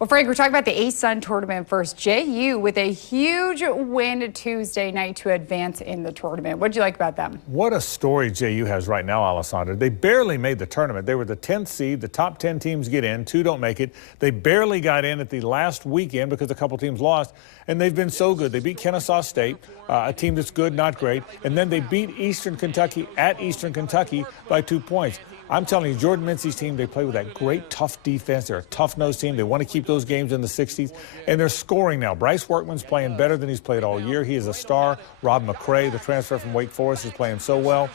Well, Frank, we're talking about the ASUN Tournament first. JU with a huge win Tuesday night to advance in the tournament. What did you like about them? What a story JU has right now, Alessandra. They barely made the tournament. They were the 10th seed. The top 10 teams get in. 2 don't make it. They barely got in at the last weekend because a couple teams lost, and they've been so good. They beat Kennesaw State, a team that's good, not great, and then they beat Eastern Kentucky at Eastern Kentucky by 2 points. I'm telling you, Jordan Mincy's team, they play with that great, tough defense. They're a tough-nosed team. They want to keep those games in the 60s, and they're scoring now. Bryce Workman's playing better than he's played all year. He is a star. Rob McCray, the transfer from Wake Forest, is playing so well.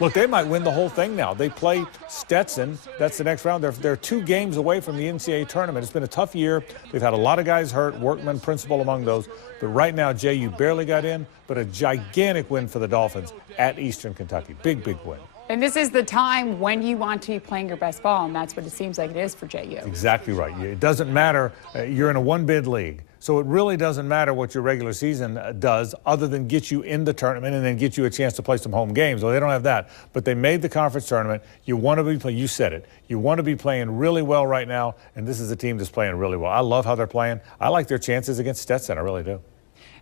Look, they might win the whole thing now. They play Stetson. That's the next round. They're 2 games away from the NCAA tournament. It's been a tough year. They've had a lot of guys hurt, Workman principal among those. But right now, JU barely got in, but a gigantic win for the Dolphins at Eastern Kentucky. Big, big win. And this is the time when you want to be playing your best ball, and that's what it seems like it is for JU. Exactly right. It doesn't matter. You're in a one-bid league, so it really doesn't matter what your regular season does other than get you in the tournament and then get you a chance to play some home games. Well, they don't have that, but they made the conference tournament. You want to be playing, you said it, you want to be playing really well right now, and this is a team that's playing really well. I love how they're playing. I like their chances against Stetson. I really do.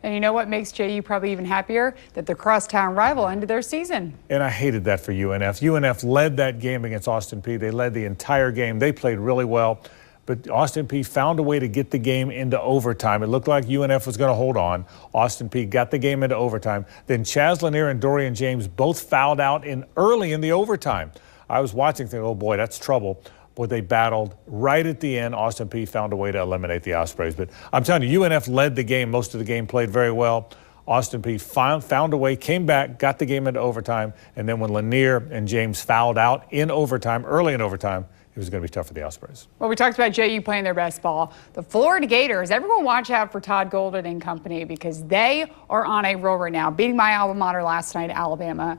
And you know what makes JU probably even happier? That their crosstown rival ended their season. And I hated that for UNF. UNF led that game against Austin Peay. They led the entire game. They played really well. But Austin Peay found a way to get the game into overtime. It looked like UNF was going to hold on. Austin Peay got the game into overtime. Then Chaz Lanier and Dorian James both fouled out early in the overtime. I was watching thinking, oh boy, that's trouble. Boy, they battled right at the end. Austin Peay found a way to eliminate the Ospreys. But I'm telling you, UNF led the game. Most of the game played very well. Austin Peay found a way, came back, got the game into overtime. And then when Lanier and James fouled out in overtime, early in overtime, it was going to be tough for the Ospreys. Well, we talked about JU playing their best ball. The Florida Gators, everyone watch out for Todd Golden and company because they are on a roll right now, beating my alma mater last night, Alabama.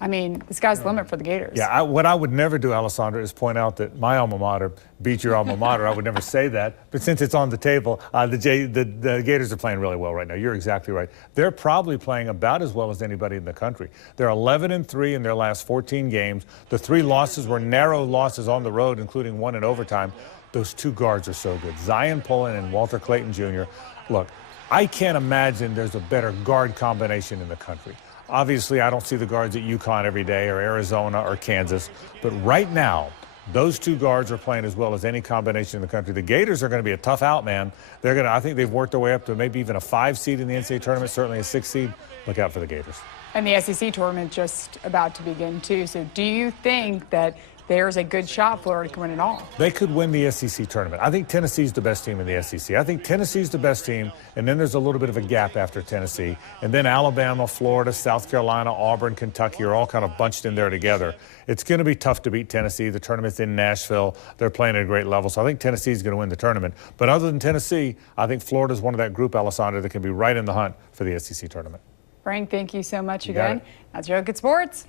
I mean, the sky's the limit for the Gators. Yeah, what I would never do, Alessandra, is point out that my alma mater beat your alma mater. I would never say that. But since it's on the table, the Gators are playing really well right now. You're exactly right. They're probably playing about as well as anybody in the country. They're 11-3 in their last 14 games. The 3 losses were narrow losses on the road, including 1 in overtime. Those 2 guards are so good. Zion Pullen and Walter Clayton Jr. Look, I can't imagine there's a better guard combination in the country. Obviously, I don't see the guards at UConn every day or Arizona or Kansas. But right now, those 2 guards are playing as well as any combination in the country. The Gators are going to be a tough out, man. I think they've worked their way up to maybe even a 5 seed in the NCAA tournament, certainly a 6 seed. Look out for the Gators. And the SEC tournament just about to begin, too. So do you think that there's a good shot Florida can win it all? They could win the SEC tournament. I think Tennessee's the best team in the SEC. I think Tennessee's the best team, and then there's a little bit of a gap after Tennessee. And then Alabama, Florida, South Carolina, Auburn, Kentucky are all kind of bunched in there together. It's going to be tough to beat Tennessee. The tournament's in Nashville. They're playing at a great level, so I think Tennessee's going to win the tournament. But other than Tennessee, I think Florida's one of that group, Alessandra, that can be right in the hunt for the SEC tournament. Frank, thank you so much again. That's your look at sports.